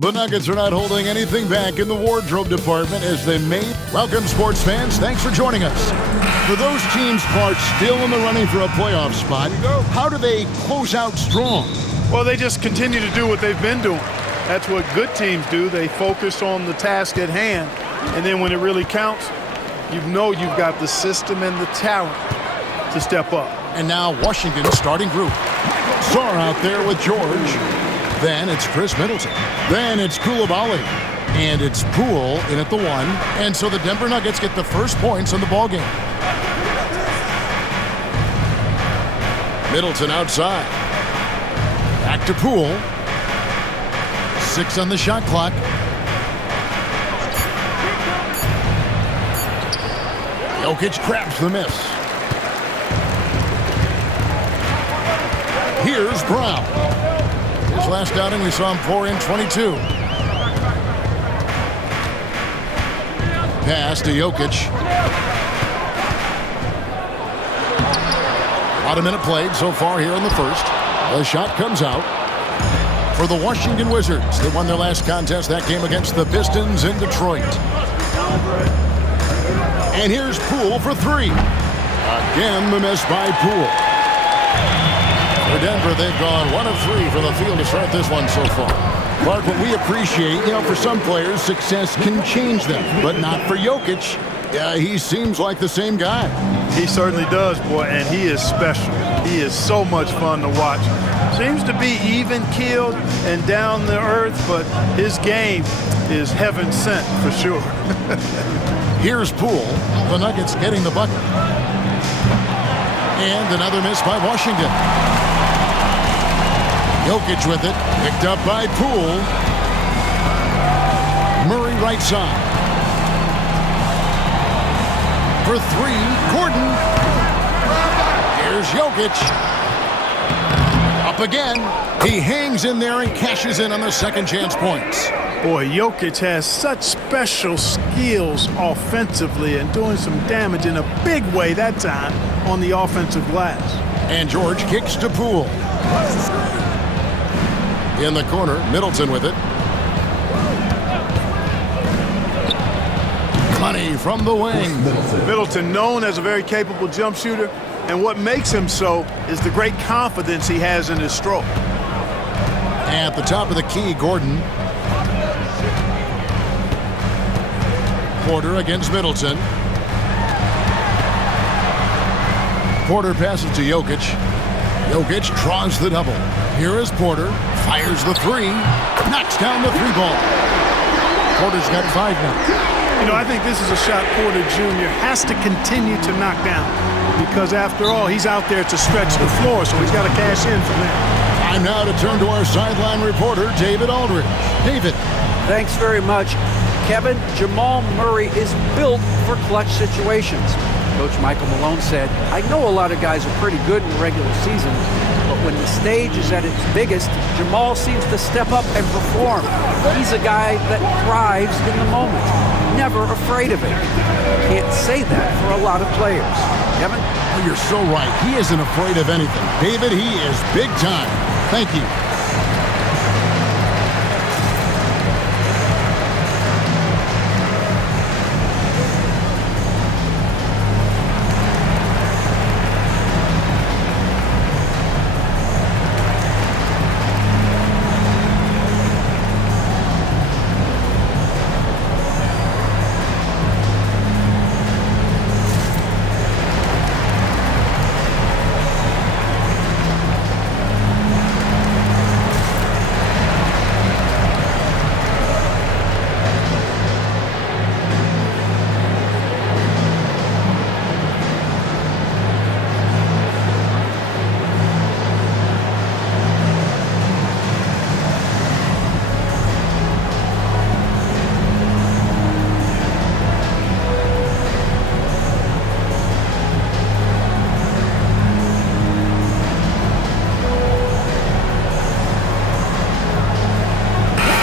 The Nuggets are not holding anything back in the wardrobe department as they made. Welcome, sports fans. Thanks for joining us. For those teams part still in the running for a playoff spot, how do they close out strong? Well, they just continue to do what they've been doing. That's what good teams do. They focus on the task at hand. And then when it really counts, you know you've got the system and the talent to step up. And now Washington's starting group. Sarr out there with George. Then it's Chris Middleton. Then it's Coulibaly. And it's Poole in at the 1. And so the Denver Nuggets get the first points in the ballgame. Middleton outside. Back to Poole. 6 on the shot clock. Jokic grabs the miss. Here's Brown. His last outing, we saw him pour in 22. Pass to Jokic. About a minute played so far here in the first. The shot comes out for the Washington Wizards. They won their last contest. That game against the Pistons in Detroit. And here's Poole for 3. Again, the miss by Poole. For Denver, they've gone 1 of 3 from the field to start this one so far. Clark, what we appreciate, for some players, success can change them, but not for Jokic. He seems like the same guy. He certainly does, boy, and he is special. He is so much fun to watch. Seems to be even-keeled and down to earth, but his game is heaven sent for sure. Here's Poole. The Nuggets getting the bucket. And another miss by Washington. Jokic with it. Picked up by Poole. Murray right side. For 3, Gordon. Here's Jokic. Up again. He hangs in there and cashes in on the second chance points. Boy, Jokic has such special skills offensively and doing some damage in a big way that time on the offensive glass. And George kicks to Poole. In the corner, Middleton with it. Money from the wing. Middleton known as a very capable jump shooter, and what makes him so is the great confidence he has in his stroke. At the top of the key, Gordon. Porter against Middleton. Porter passes to Jokic. Jokic draws the double. Here is Porter. Fires the 3. Knocks down the 3-ball. Porter's got 5 now. I think this is a shot Porter Jr. has to continue to knock down because, after all, he's out there to stretch the floor, so he's got to cash in from that. Time now to turn to our sideline reporter, David Aldridge. David. Thanks very much. Kevin, Jamal Murray is built for clutch situations. Coach Michael Malone said, I know a lot of guys are pretty good in the regular season, but when the stage is at its biggest, Jamal seems to step up and perform. He's a guy that thrives in the moment, never afraid of it. Can't say that for a lot of players. Kevin? Oh, you're so right. He isn't afraid of anything. David, he is big time. Thank you.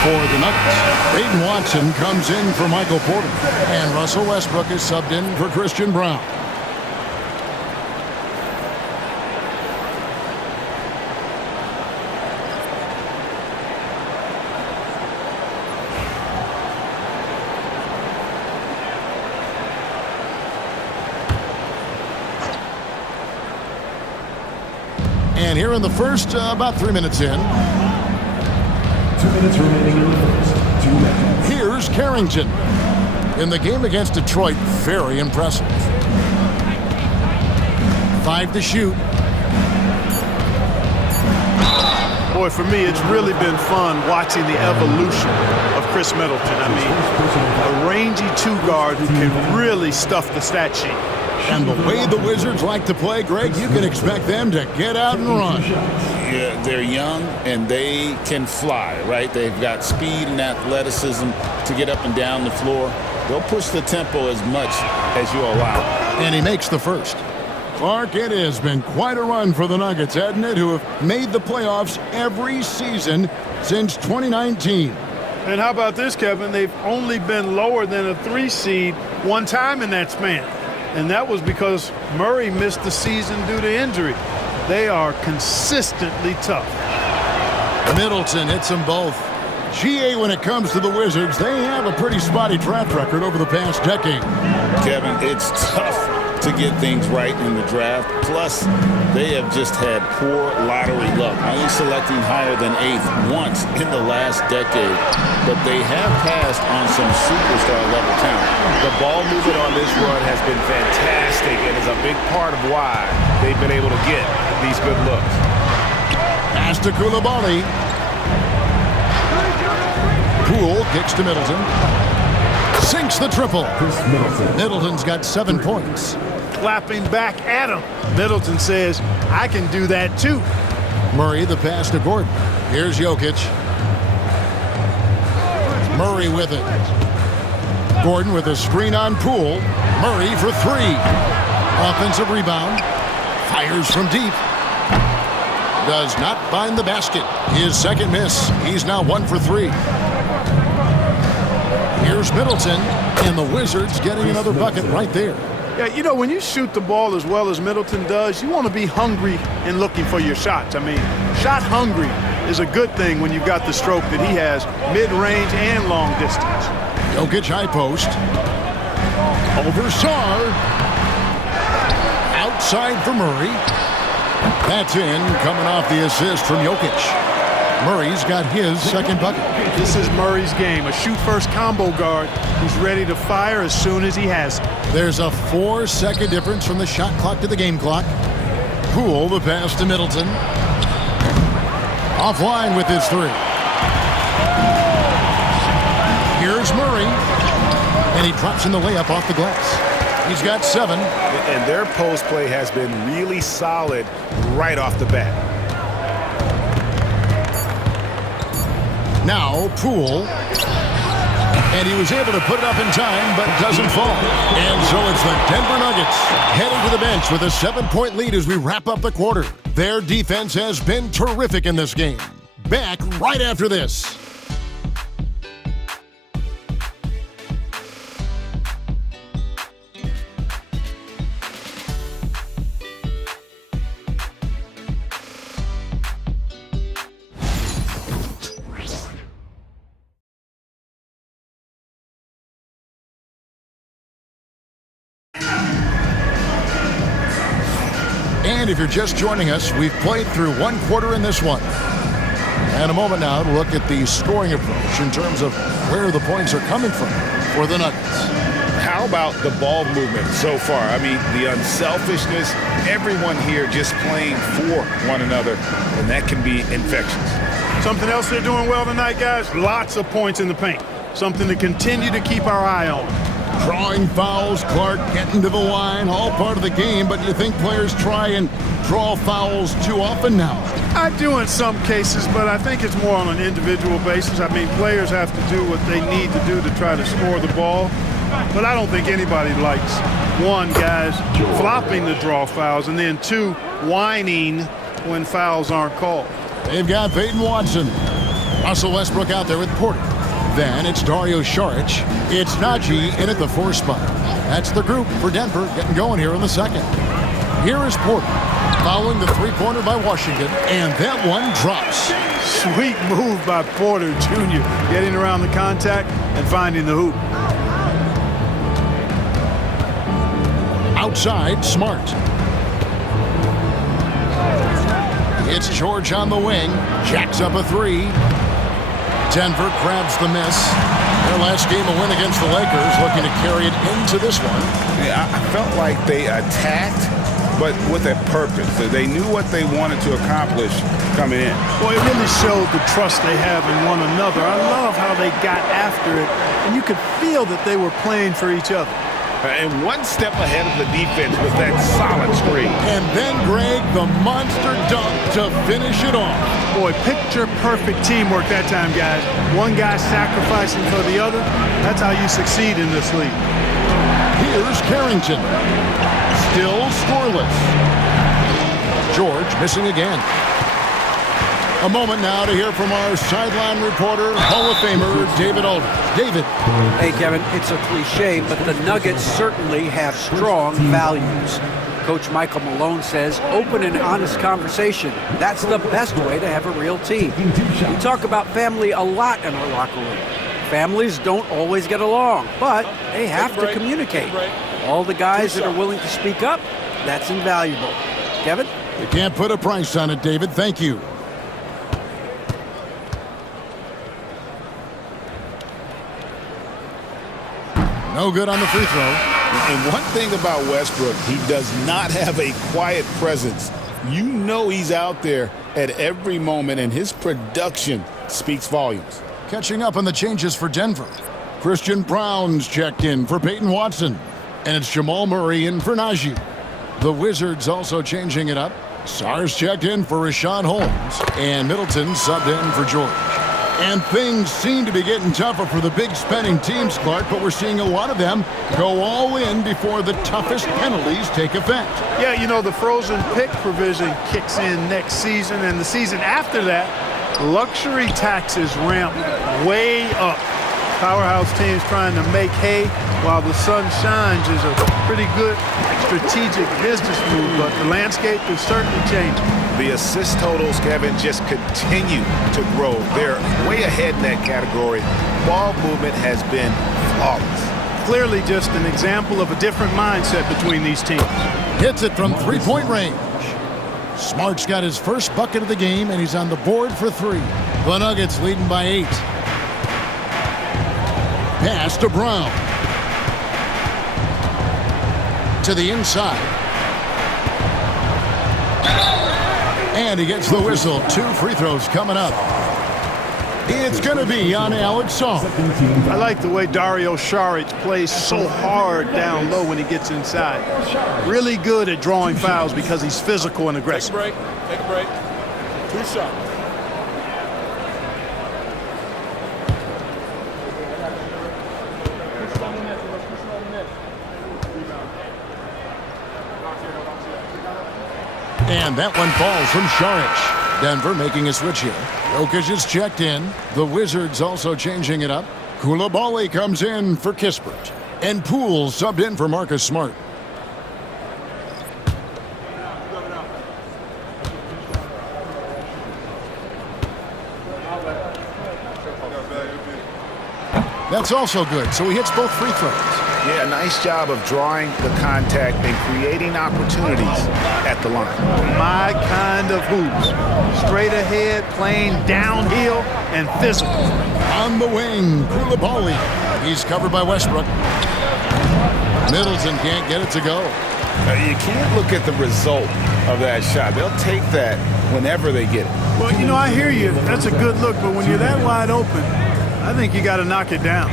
For the Nuggets, Peyton Watson comes in for Michael Porter, and Russell Westbrook is subbed in for Christian Brown. And here in the first, about 3 minutes in. 2 minutes remaining in the first. 2 minutes. Here's Carrington. In the game against Detroit, very impressive. 5 to shoot. Boy, for me, it's really been fun watching the evolution of Chris Middleton. I mean, a rangy two-guard who can really stuff the stat sheet. And the way the Wizards like to play, Greg, you can expect them to get out and run. Yeah, they're young and they can fly, right? They've got speed and athleticism to get up and down the floor. They'll push the tempo as much as you allow. And he makes the first. Clark, it has been quite a run for the Nuggets, hasn't it, who have made the playoffs every season since 2019. And how about this, Kevin? They've only been lower than a 3 seed one time in that span. And that was because Murray missed the season due to injury. They are consistently tough. Middleton hits them both. GA, when it comes to the Wizards, they have a pretty spotty track record over the past decade. Kevin, it's tough to get things right in the draft. Plus, they have just had poor lottery luck, only selecting higher than 8th once in the last decade. But they have passed on some superstar-level talent. The ball movement on this run has been fantastic and is a big part of why they've been able to get these good looks. Pass to Coulibaly. Poole kicks to Middleton. Sinks the triple. Middleton's got 7 points. Clapping back at him. Middleton says, I can do that too. Murray, the pass to Gordon. Here's Jokic. Murray with it. Gordon with a screen on Poole. Murray for 3. Offensive rebound. Fires from deep. Does not find the basket. His second miss. He's now 1 for 3. Here's Middleton, and the Wizards getting another bucket right there. Yeah, you know, when you shoot the ball as well as Middleton does, you want to be hungry in looking for your shots. I mean, shot hungry is a good thing when you've got the stroke that he has, mid-range and long distance. Jokic high post. Over Sarr. Outside for Murray. That's in, coming off the assist from Jokic. Murray's got his second bucket. This is Murray's game, a shoot-first combo guard who's ready to fire as soon as he has it. There's a 4-second difference from the shot clock to the game clock. Poole, the pass to Middleton. Offline with his 3. Here's Murray, and he drops in the layup off the glass. He's got 7. And their post play has been really solid right off the bat. Now Poole, and he was able to put it up in time, but doesn't fall. And so it's the Denver Nuggets heading to the bench with a 7-point lead as we wrap up the quarter. Their defense has been terrific in this game. Back right after this. And if you're just joining us, we've played through 1 quarter in this one. And a moment now to look at the scoring approach in terms of where the points are coming from for the Nuggets. How about the ball movement so far? I mean, the unselfishness, everyone here just playing for one another, and that can be infectious. Something else they're doing well tonight, guys, lots of points in the paint. Something to continue to keep our eye on. Drawing fouls, Clark getting to the line, all part of the game, but you think players try and draw fouls too often now? I do in some cases, but I think it's more on an individual basis. I mean, players have to do what they need to do to try to score the ball, but I don't think anybody likes, 1, guys flopping the draw fouls, and then 2, whining when fouls aren't called. They've got Peyton Watson. Russell Westbrook out there with Porter. Then it's Dario Saric. It's Najee in at the 4 spot. That's the group for Denver getting going here in the second. Here is Porter following the 3-pointer by Washington, and that one drops. Sweet move by Porter Jr. getting around the contact and finding the hoop. Outside, Smart. It's George on the wing. Jacks up a three. Denver grabs the miss. Their last game a win against the Lakers, looking to carry it into this one. Yeah, I felt like they attacked, but with a purpose. They knew what they wanted to accomplish coming in. Well, it really showed the trust they have in one another. I love how they got after it, and you could feel that they were playing for each other. And one step ahead of the defense with that solid screen. And then, Greg, the monster dunk to finish it off. Boy, picture-perfect teamwork that time, guys. One guy sacrificing for the other. That's how you succeed in this league. Here's Carrington. Still scoreless. George missing again. A moment now to hear from our sideline reporter, Hall of Famer David Aldridge. David. Hey, Kevin, it's a cliche, but the Nuggets certainly have strong values. Coach Michael Malone says open and honest conversation. That's the best way to have a real team. We talk about family a lot in our locker room. Families don't always get along, but they have to communicate. All the guys that are willing to speak up, that's invaluable. Kevin? You can't put a price on it, David. Thank you. No good on the free throw. And one thing about Westbrook, he does not have a quiet presence. You know he's out there at every moment, and his production speaks volumes. Catching up on the changes for Denver. Christian Brown's checked in for Peyton Watson. And it's Jamal Murray in for Najee. The Wizards also changing it up. Sar's checked in for Rashawn Holmes. And Middleton subbed in for George. And things seem to be getting tougher for the big spending teams, Clark, but we're seeing a lot of them go all in before the toughest penalties take effect. Yeah, you know, the frozen pick provision kicks in next season, and the season after that, luxury taxes ramp way up. Powerhouse teams trying to make hay while the sun shines is a pretty good strategic business move, but the landscape is certainly changing. The assist totals, Kevin, just continue to grow. They're way ahead in that category. Ball movement has been flawless. Clearly just an example of a different mindset between these teams. Hits it from three-point range. Smart's got his first bucket of the game, and he's on the board for three. The Nuggets leading by 8. Pass to Brown. To the inside. And he gets the whistle. 2 free throws coming up. It's going to be on Alex Song. I like the way Dario Saric plays so hard down low when he gets inside. Really good at drawing fouls because he's physical and aggressive. Take a break. 2 shots. And that one falls from Saric. Denver making a switch here. Jokic is checked in. The Wizards also changing it up. Coulibaly comes in for Kispert. And Poole subbed in for Marcus Smart. That's also good, so he hits both free throws. Yeah, nice job of drawing the contact and creating opportunities at the line. My kind of hoops. Straight ahead, playing downhill, and physical. On the wing, Coulibaly. He's covered by Westbrook. Middleton can't get it to go. You can't look at the result of that shot. They'll take that whenever they get it. Well, you know, I hear you. That's a good look, but when you're that wide open, I think you got to knock it down.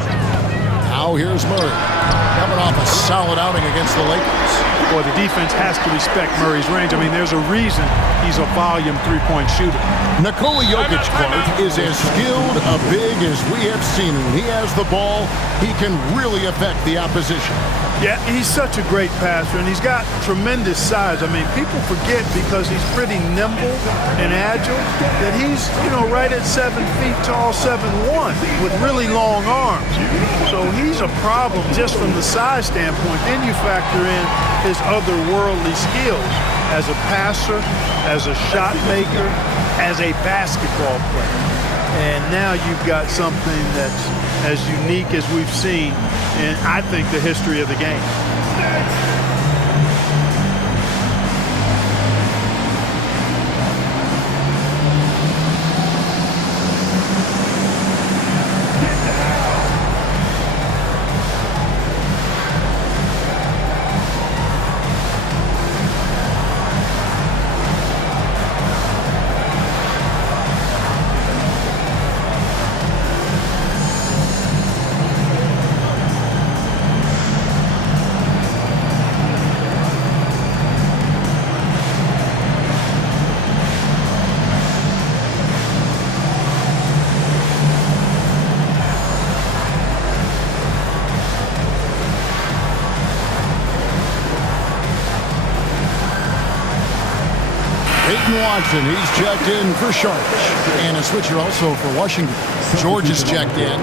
Now here's Murray. Coming off a solid outing against the Lakers. Boy, the defense has to respect Murray's range. I mean, there's a reason he's a volume three-point shooter. Nikola Jokic, Clark, is as skilled a big as we have seen him. When he has the ball, he can really affect the opposition. Yeah, he's such a great passer, and he's got tremendous size. I mean, people forget because he's pretty nimble and agile that he's, you know, right at 7 feet tall, 7'1", with really long arms. So he's a problem just from the size standpoint. Then you factor in his otherworldly skills as a passer, as a shot maker, as a basketball player. And now you've got something that's as unique as we've seen in, I think, the history of the game. Watson, he's checked in for Sharch. And a switcher also for Washington. George is checked in.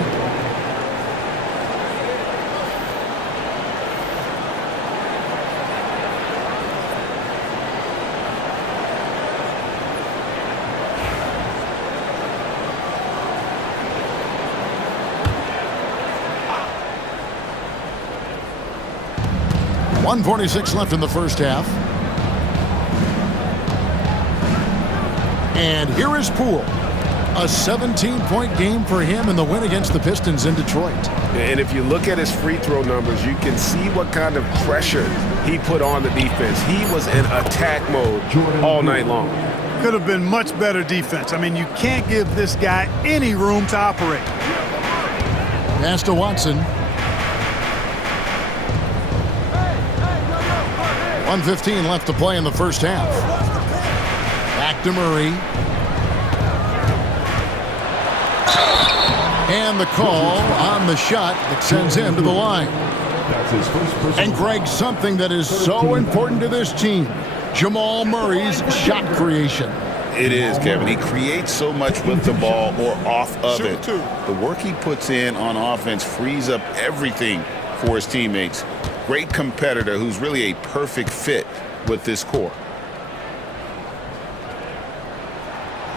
.146 left in the first half. And here is Poole. A 17-point game for him in the win against the Pistons in Detroit. And if you look at his free throw numbers, you can see what kind of pressure he put on the defense. He was in attack mode all night long. Could have been much better defense. I mean, you can't give this guy any room to operate. Pass to Watson. 1:15 left to play in the first half. Back to Murray. And the call on the shot that sends him to the line. And Greg, something that is so important to this team, Jamal Murray's shot creation. It is, Kevin. He creates so much with the ball or off of it. The work he puts in on offense frees up everything for his teammates. Great competitor who's really a perfect fit with this core.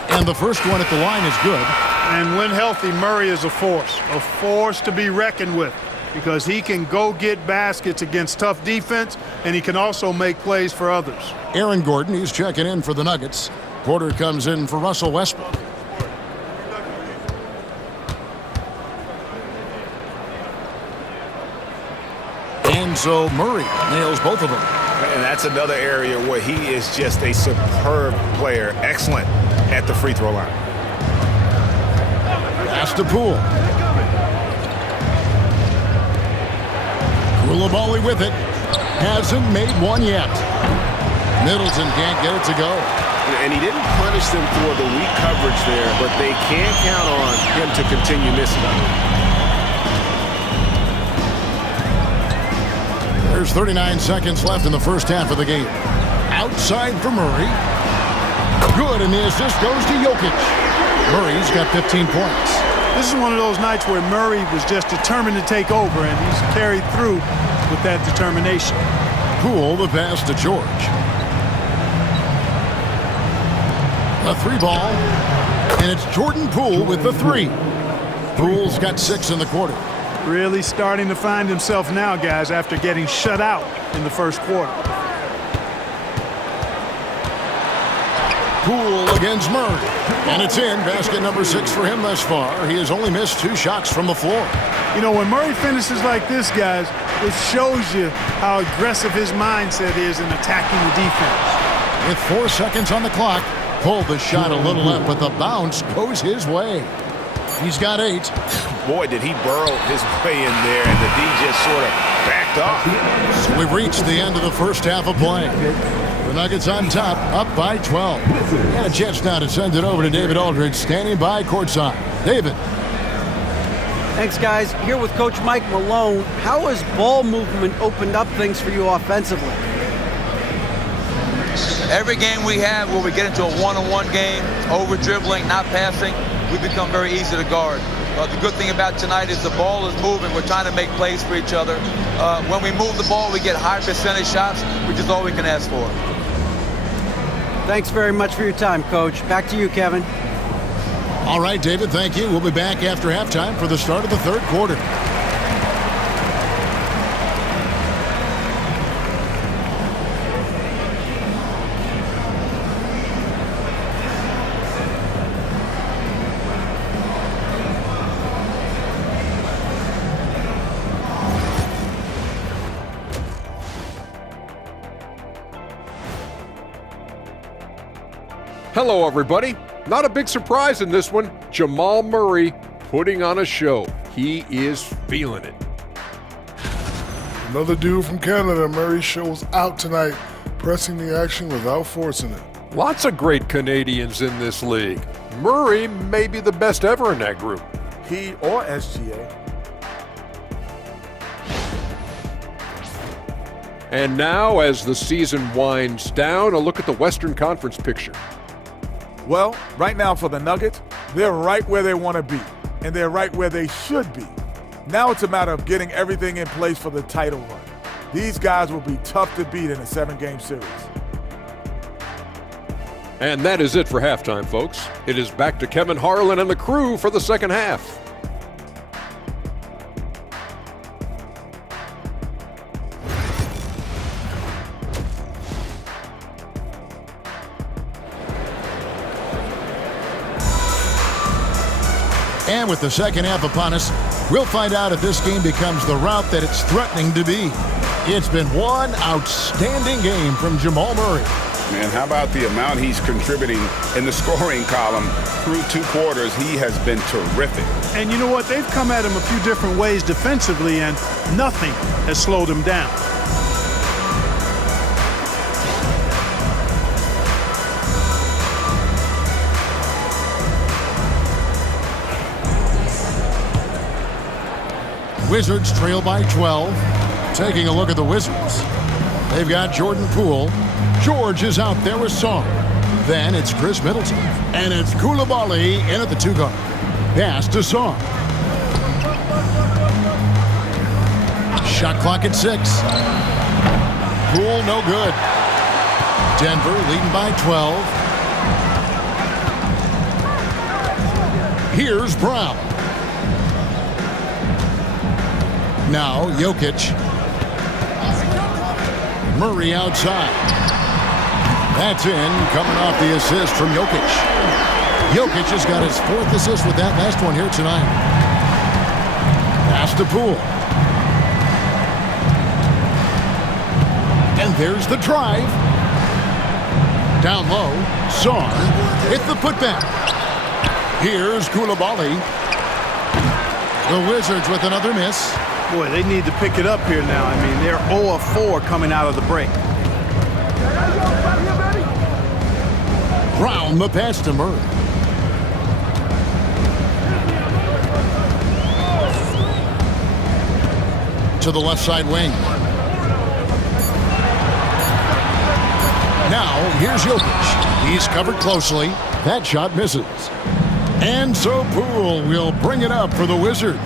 And the first one at the line is good. And when healthy, Murray is a force to be reckoned with, because he can go get baskets against tough defense, and he can also make plays for others. Aaron Gordon, he's checking in for the Nuggets. Porter comes in for Russell Westbrook. And so Murray nails both of them. And that's another area where he is just a superb player. Excellent at the free throw line. Pass to Poole. Koulibaly with it. Hasn't made one yet. Middleton can't get it to go. And he didn't punish them for the weak coverage there, but they can't count on him to continue missing. There's 39 seconds left in the first half of the game. Outside for Murray. Good, and the assist goes to Jokic. Murray's got 15 points. This is one of those nights where Murray was just determined to take over, and he's carried through with that determination. Poole, the pass to George. A three ball, and it's Jordan Poole with the three. Poole's got 6 in the quarter. Really starting to find himself now, guys, after getting shut out in the first quarter. Poole against Murray, and it's in. Basket number 6 for him thus far. He has only missed 2 shots from the floor. You know, when Murray finishes like this, guys, it shows you how aggressive his mindset is in attacking the defense. With 4 seconds on the clock, pulled the shot a little left, but the bounce goes his way. He's got 8. Boy, did he burrow his way in there, and the D just sort of backed off. So we've reached the end of the first half of play. The Nuggets on top, up by 12. And a chance now to send it over to David Aldridge, standing by courtside. David. Thanks, guys. Here with Coach Mike Malone. How has ball movement opened up things for you offensively? Every game we have where we get into a one-on-one game, over-dribbling, not passing, we become very easy to guard. The good thing about tonight is the ball is moving. We're trying to make plays for each other. When we move the ball, we get high percentage shots, which is all we can ask for. Thanks very much for your time, Coach. Back to you, Kevin. All right, David, thank you. We'll be back after halftime for the start of the third quarter. Hello, everybody. Not a big surprise in this one. Jamal Murray putting on a show. He is feeling it. Another dude from Canada, Murray shows out tonight, pressing the action without forcing it. Lots of great Canadians in this league. Murray may be the best ever in that group. He or SGA. And now, as the season winds down, a look at the Western Conference picture. Well, right now for the Nuggets, they're right where they want to be, and they're right where they should be. Now it's a matter of getting everything in place for the title run. These guys will be tough to beat in a 7-game series. And that is it for halftime, folks. It is back to Kevin Harlan and the crew for the second half. And with the second half upon us, we'll find out if this game becomes the route that it's threatening to be. It's been one outstanding game from Jamal Murray. Man, how about the amount he's contributing in the scoring column through 2 quarters? He has been terrific. And you know what? They've come at him a few different ways defensively, and nothing has slowed him down. Wizards trail by 12. Taking a look at the Wizards. They've got Jordan Poole. George is out there with Song. Then it's Chris Middleton. And it's Coulibaly in at the 2-guard. Pass to Song. Shot clock at 6. Poole no good. Denver leading by 12. Here's Brown. Now Jokic. Murray outside. That's in, coming off the assist from Jokic. Jokic has got his 4th assist with that last one here tonight. Pass to Poole. And there's the drive. Down low, Song hit the putback. Here's Coulibaly. The Wizards with another miss. Boy, they need to pick it up here now. I mean, they're 0 of 4 coming out of the break. Brown the pass to Murray. To the left side wing. Now, here's Jokic. He's covered closely. That shot misses. And so Poole will bring it up for the Wizards.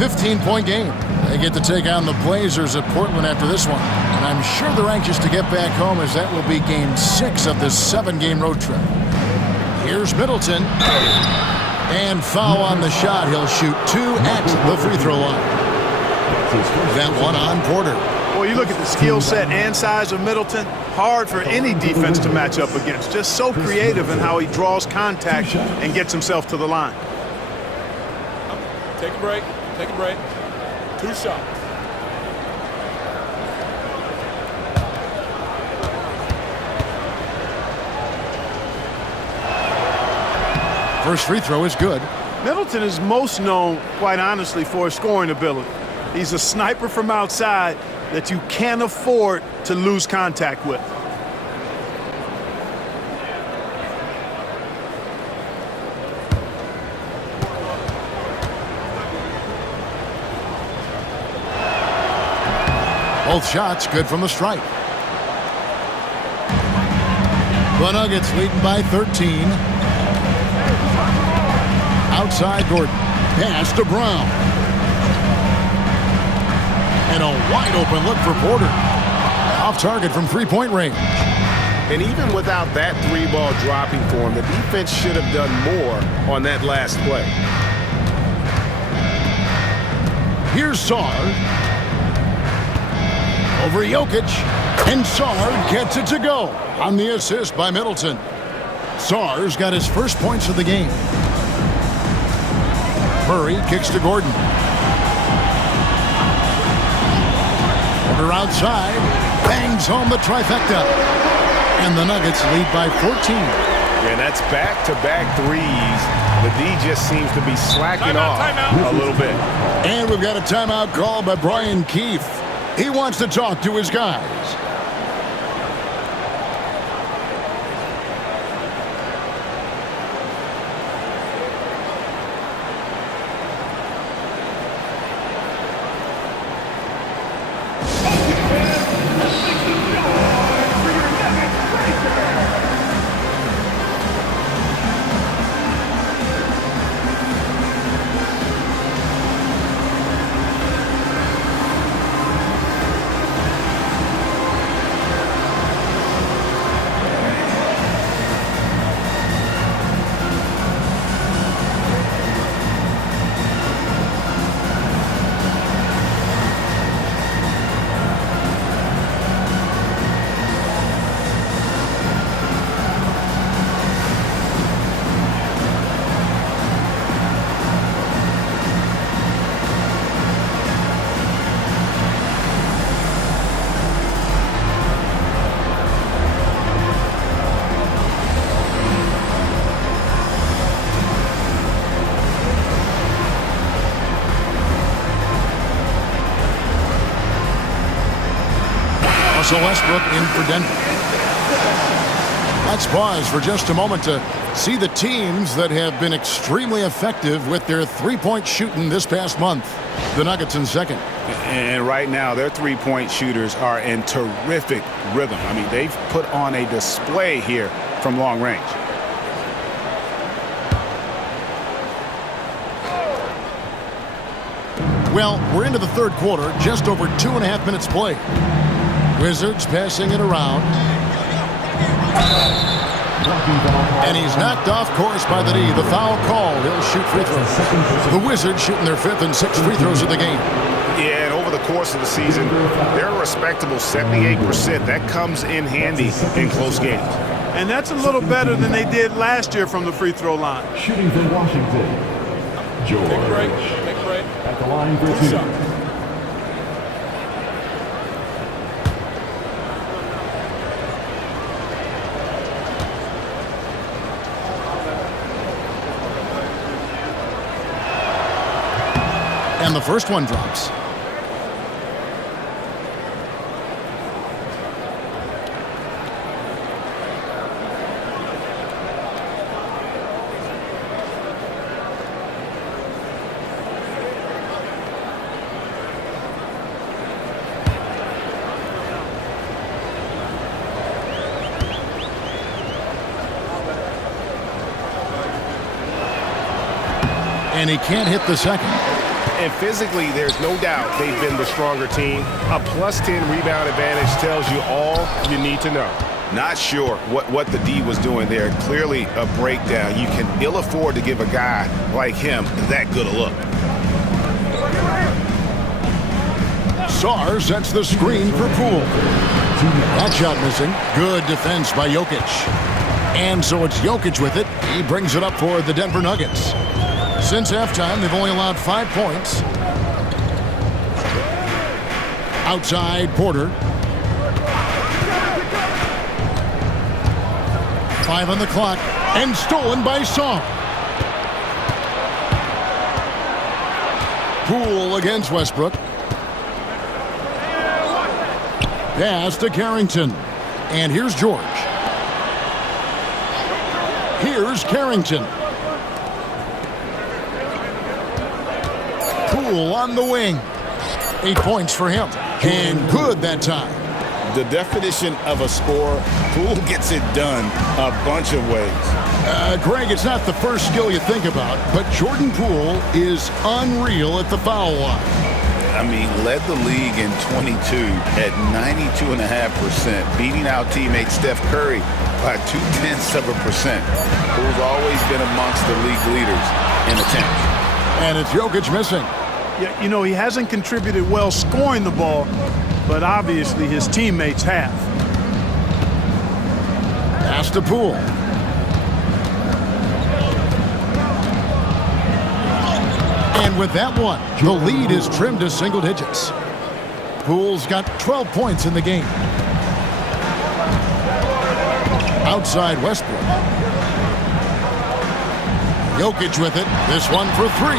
15-point game. They get to take on the Blazers at Portland after this one. And I'm sure they're anxious to get back home, as that will be game 6 of this 7-game road trip. Here's Middleton. And foul on the shot. He'll shoot 2 at the free throw line. That one on Porter. Boy, you look at the skill set and size of Middleton. Hard for any defense to match up against. Just so creative in how he draws contact and gets himself to the line. Take a break. Take a break. 2 shots. First free throw is good. Middleton is most known, quite honestly, for his scoring ability. He's a sniper from outside that you can't afford to lose contact with. Both shots good from the stripe. The Nuggets leading by 13. Outside Gordon. Pass to Brown. And a wide open look for Porter. Off target from 3-point range. And even without that 3-ball dropping for him, the defense should have done more on that last play. Here's Sarr. Over Jokic, and Sarr gets it to go on the assist by Middleton. Sarr's got his first points of the game. Murray kicks to Gordon. Porter outside, bangs home the trifecta. And the Nuggets lead by 14. And that's back-to-back threes. The D just seems to be slacking off a little bit. And we've got a timeout called by Brian Keefe. He wants to talk to his guys. Russell Westbrook in for Denver. Let's pause for just a moment to see the teams that have been extremely effective with their three-point shooting this past month. The Nuggets in second. And right now, their three-point shooters are in terrific rhythm. I mean, they've put on a display here from long range. Well, we're into the third quarter, just over 2.5 minutes played. Wizards passing it around. And he's knocked off course by the D. The foul call. He'll shoot free throws. The Wizards shooting their 5th and 6th free throws of the game. Yeah, and over the course of the season, they're a respectable 78%. That comes in handy in close games. And that's a little better than they did last year from the free throw line. Shooting for Washington, George. Take a break. At the line for 2. And the first one drops. And he can't hit the second. And physically, there's no doubt they've been the stronger team. A +10 rebound advantage tells you all you need to know. Not sure what the D was doing there. Clearly a breakdown. You can ill afford to give a guy like him that good a look. Sarr sets the screen for Poole. That shot missing. Good defense by Jokic. And so it's Jokic with it. He brings it up for the Denver Nuggets. Since halftime, they've only allowed 5 points. Outside, Porter. 5 on the clock, and stolen by Sarr. Poole against Westbrook. Pass to Carrington. And here's George. Here's Carrington. Poole on the wing. 8 points for him. And good that time. The definition of a scorer, Poole gets it done a bunch of ways. Greg, it's not the first skill you think about, but Jordan Poole is unreal at the foul line. I mean, led the league in 22 at 92.5%, beating out teammate Steph Curry by 0.2%. Poole's always been amongst the league leaders in attempts. And it's Jokic missing. Yeah, you know, he hasn't contributed well scoring the ball, but obviously his teammates have. Pass to Poole. And with that one, the lead is trimmed to single digits. Poole's got 12 points in the game. Outside Westbrook. Jokic with it. This one for 3.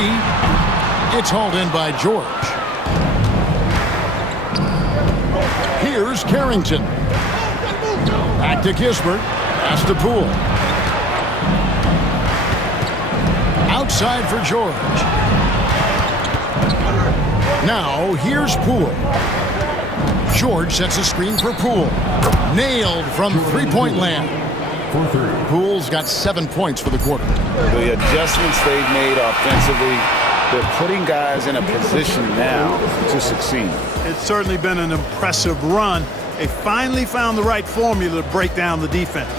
It's hauled in by George. Here's Carrington. Back to Kispert. Pass to Poole. Outside for George. Now, here's Poole. George sets a screen for Poole. Nailed from three-point land. Poole's got 7 points for the quarter. The adjustments they've made offensively, they're putting guys in a position now to succeed. It's certainly been an impressive run. They finally found the right formula to break down the defense.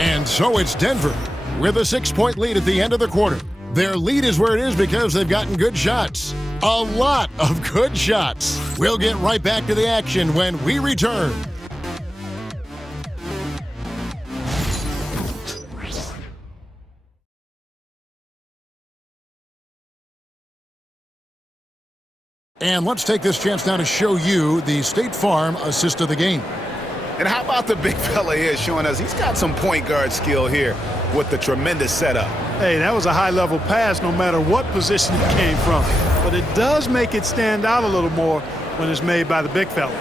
And so it's Denver with a 6-point lead at the end of the quarter. Their lead is where it is because they've gotten good shots. A lot of good shots. We'll get right back to the action when we return. And let's take this chance now to show you the State Farm assist of the game. And how about the big fella here showing us he's got some point guard skill here with the tremendous setup. Hey, that was a high-level pass no matter what position it came from. But it does make it stand out a little more when it's made by the big fella.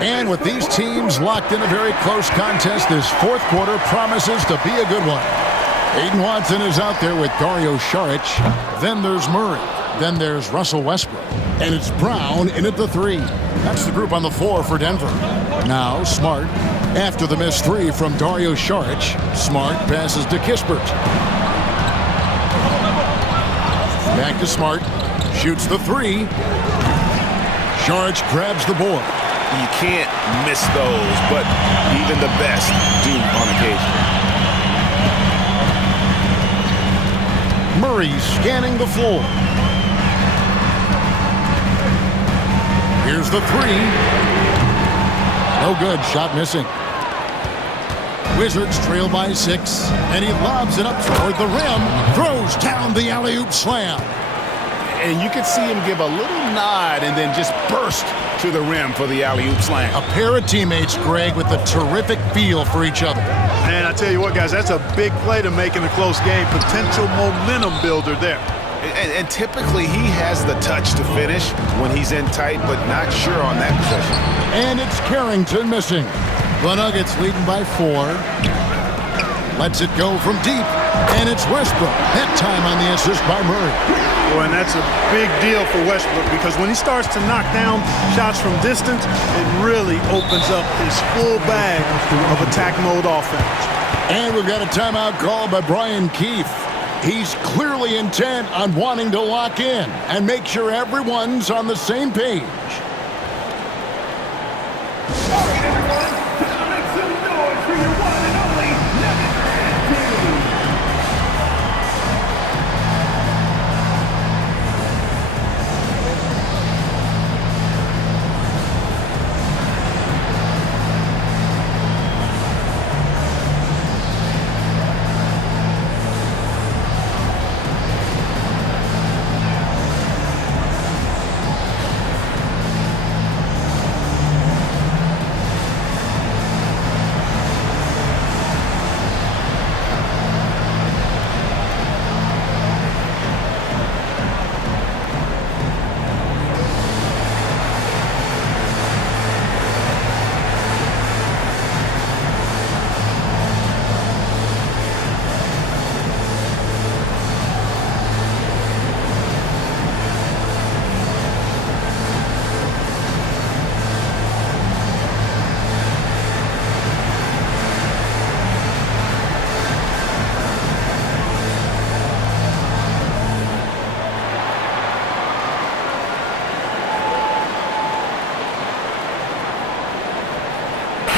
And with these teams locked in a very close contest, this fourth quarter promises to be a good one. Aiden Watson is out there with Dario Saric. Then there's Murray. Then there's Russell Westbrook. And it's Brown in at the 3. That's the group on the floor for Denver. Now Smart. After the missed 3 from Dario Saric, Smart passes to Kispert. Back to Smart. Shoots the 3. Saric grabs the board. You can't miss those, but even the best do on occasion. Murray scanning the floor. Here's the 3. No good. Shot missing. Wizards trail by 6, and he lobs it up toward the rim. Throws down the alley-oop slam. And you could see him give a little nod and then just burst to the rim for the alley-oop slam. A pair of teammates, Greg, with a terrific feel for each other. And I tell you what, guys, that's a big play to make in a close game. Potential momentum builder there. And typically he has the touch to finish when he's in tight, but not sure on that possession. And it's Carrington missing. The Nuggets leading by 4. Lets it go from deep. And it's Westbrook. That time on the assist by Murray. Boy, and that's a big deal for Westbrook because when he starts to knock down shots from distance, it really opens up his full bag of attack mode offense. And we've got a timeout called by Brian Keefe. He's clearly intent on wanting to lock in and make sure everyone's on the same page. All right, everyone. Now make some noise for your one and only Nuggets team.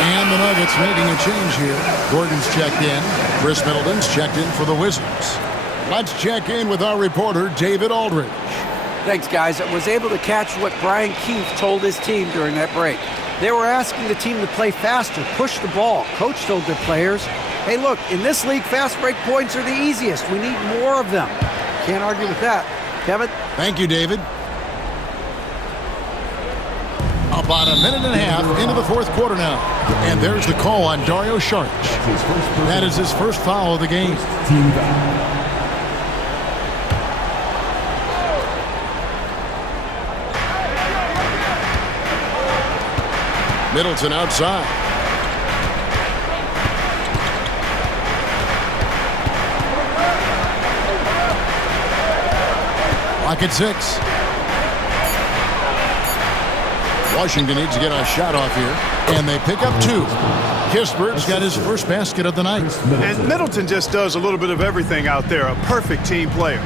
And the Nuggets making a change here. Gordon's checked in. Chris Middleton's checked in for the Wizards. Let's check in with our reporter, David Aldridge. Thanks, guys. I was able to catch what Brian Keefe told his team during that break. They were asking the team to play faster, push the ball. Coach told their players, hey, look, in this league, fast break points are the easiest. We need more of them. Can't argue with that. Kevin? Thank you, David. About a minute and a half into the fourth quarter now. And there's the call on Dario Saric. That is his first foul of the game. Middleton outside. Clock at 6. Washington needs to get a shot off here, and they pick up 2. Kispert's got his first basket of the night. And Middleton just does a little bit of everything out there, a perfect team player.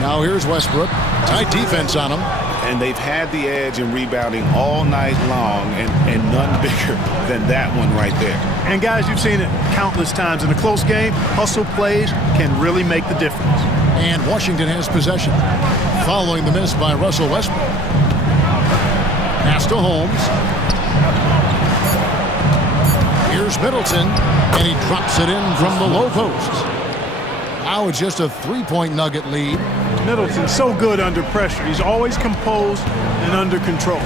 Now here's Westbrook. Tight defense on him. And they've had the edge in rebounding all night long, and none bigger than that one right there. And guys, you've seen it countless times in a close game. Hustle plays can really make the difference. And Washington has possession. Following the miss by Russell Westbrook. Pass to Holmes. Here's Middleton, and he drops it in from the low post. Now it's just a 3-point Nugget lead. Middleton's so good under pressure. He's always composed and under control.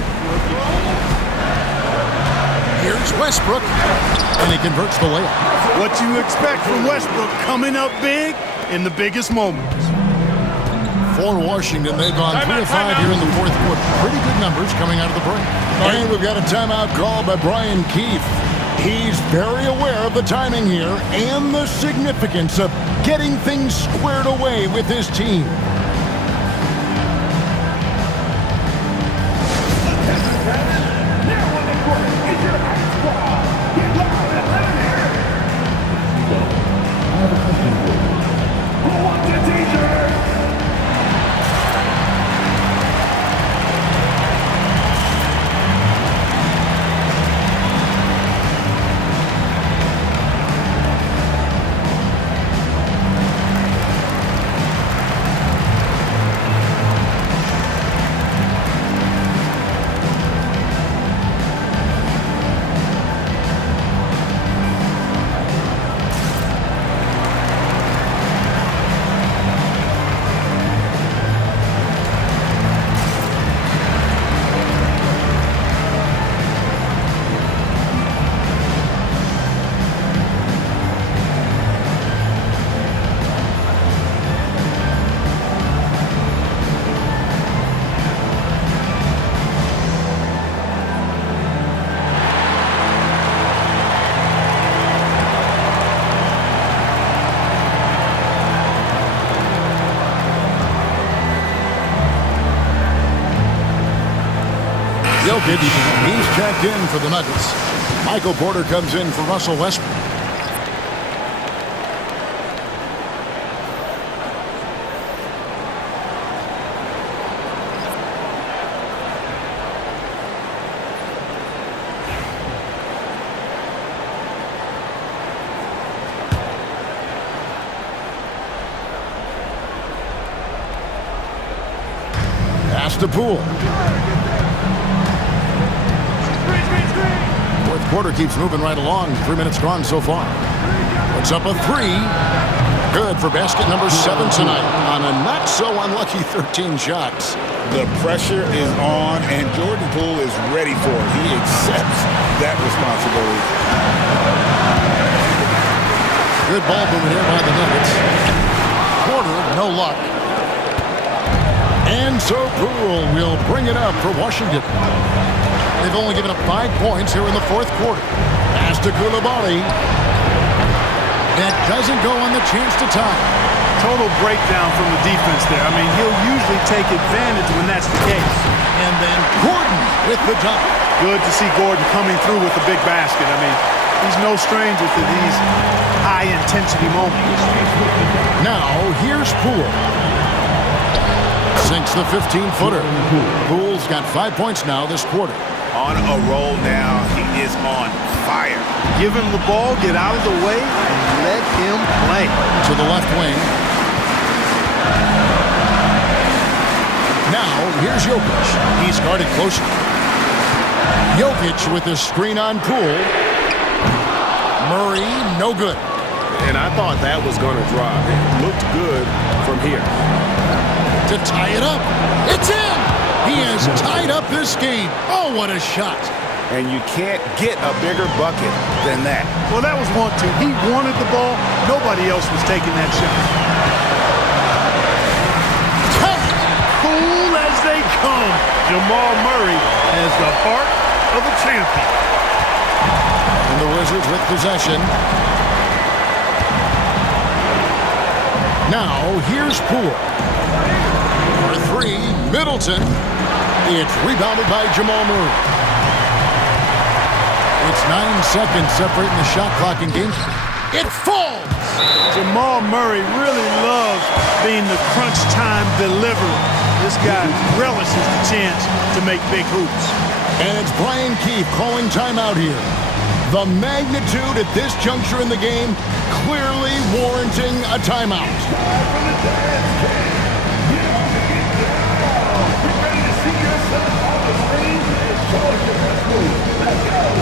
Here's Westbrook, and he converts the layup. What you expect from Westbrook, coming up big in the biggest moments. For Washington, they've gone 3 of 5 here in the fourth quarter. Pretty good numbers coming out of the break. And we've got a timeout called by Brian Keefe. He's very aware of the timing here and the significance of getting things squared away with his team. Jokic, he's checked in for the Nuggets. Michael Porter comes in for Russell Westbrook. Pass to Poole. Quarter keeps moving right along. 3 minutes gone so far. Puts up a three. Good for basket number 7 tonight on a not so unlucky 13 shots. The pressure is on, and Jordan Poole is ready for it. He accepts that responsibility. Good ball movement here by the Nuggets. Porter, no luck. And so Poole will bring it up for Washington. They've only given up 5 points here in the fourth quarter. Pass to Coulibaly. That doesn't go on the chance to tie. Total breakdown from the defense there. I mean, he'll usually take advantage when that's the case. And then Gordon with the dunk. Good to see Gordon coming through with a big basket. I mean, he's no stranger to these high-intensity moments. Now, here's Poole. Sinks the 15-footer. Poole's got 5 points now this quarter. On a roll now. He is on fire. Give him the ball, get out of the way, and let him play. To the left wing. Now, here's Jokic. He's guarded closely. Jokic with the screen on Poole. Murray, no good. And I thought that was going to drop. It looked good from here. To tie it up. It's in! He has tied up this game. Oh, what a shot. And you can't get a bigger bucket than that. Well, that was 1-2. He wanted the ball. Nobody else was taking that shot. Cool as they come. Jamal Murray has the heart of a champion. And the Wizards with possession. Now, here's Poole. For 3, Middleton. It's rebounded by Jamal Murray. It's 9 seconds separating the shot clock and game. It falls! Jamal Murray really loves being the crunch time deliverer. This guy relishes the chance to make big hoops. And it's Brian Keefe calling timeout here. The magnitude at this juncture in the game clearly warranting a timeout. Let's go!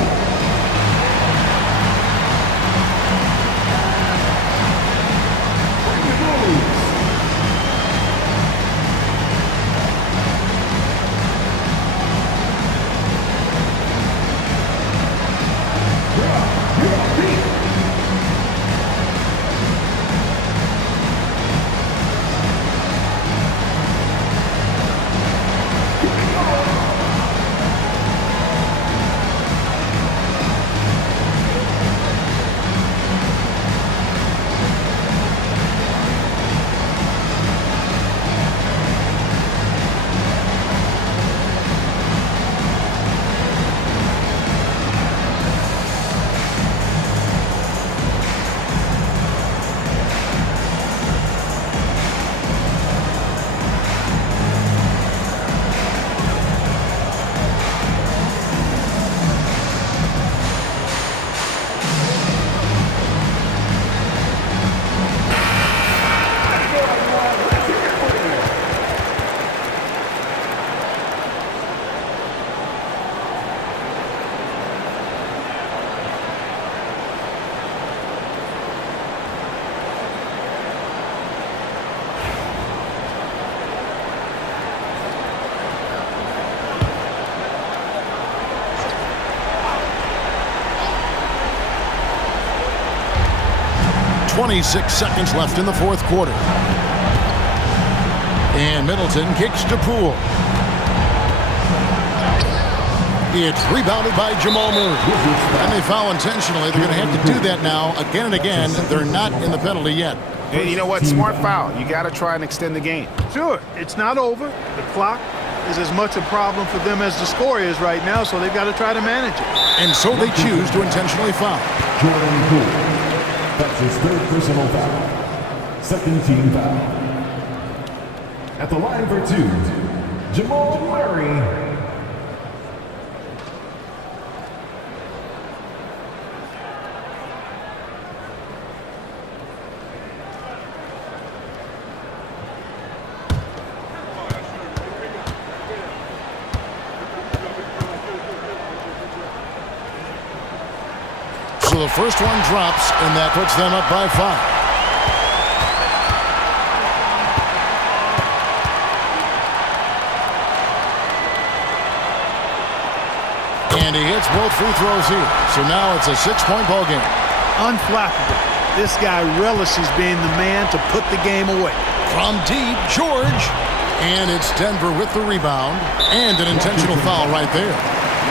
26 seconds left in the fourth quarter. And Middleton kicks to Poole. It's rebounded by Jamal Murray. And they foul intentionally. They're going to have to do that now again and again. They're not in the penalty yet. And you know what? Smart foul. You got to try and extend the game. Sure, it's not over. The clock is as much a problem for them as the score is right now, so they've got to try to manage it. And so they choose to intentionally foul. Jordan Poole. That's his third personal foul. Second team foul. At the line for two, Jamal Murray. So the first one drops, and that puts them up by 5. And he hits both free throws here. So now it's a 6-point ball game. Unflappable. This guy relishes being the man to put the game away. From deep, George. And it's Denver with the rebound. And an intentional foul right there.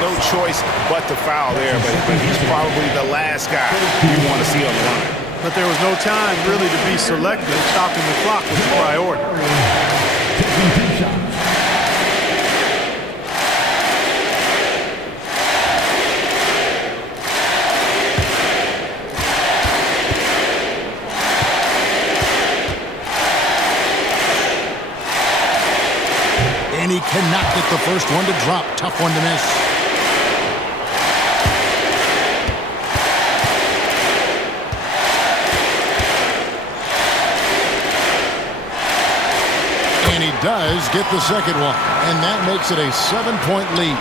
No choice but to foul there, but he's probably the last guy you want to see on the line. But there was no time really to be selective. Stopping the clock was a priority. And he cannot get the first one to drop. Tough one to miss. And he does get the second one. And that makes it a 7-point lead.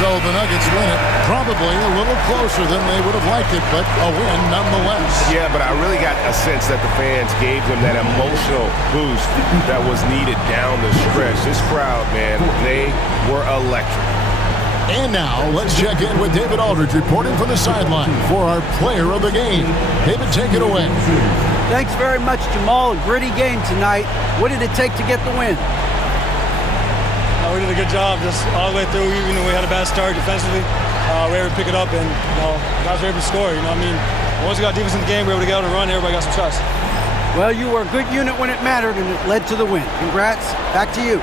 So the Nuggets win it. Probably a little closer than they would have liked it, but a win nonetheless. Yeah, but I really got a sense that the fans gave them that emotional boost that was needed down the stretch. This crowd, man, they were electric. And now, let's check in with David Aldridge reporting from the sideline for our player of the game. David, take it away. Thanks very much, Jamal. A gritty game tonight. What did it take to get the win? We did a good job just all the way through. Even though we had a bad start defensively, we were able to pick it up, and guys were able to score. Once we got defense in the game, we were able to get out and run. Everybody got some shots. Well, you were a good unit when it mattered, and it led to the win. Congrats. Back to you.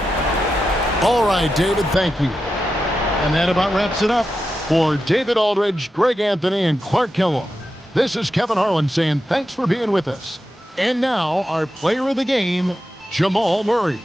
All right, David, thank you. And that about wraps it up for David Aldridge, Greg Anthony, and Clark Kellogg. This is Kevin Harlan saying thanks for being with us. And now, our player of the game, Jamal Murray.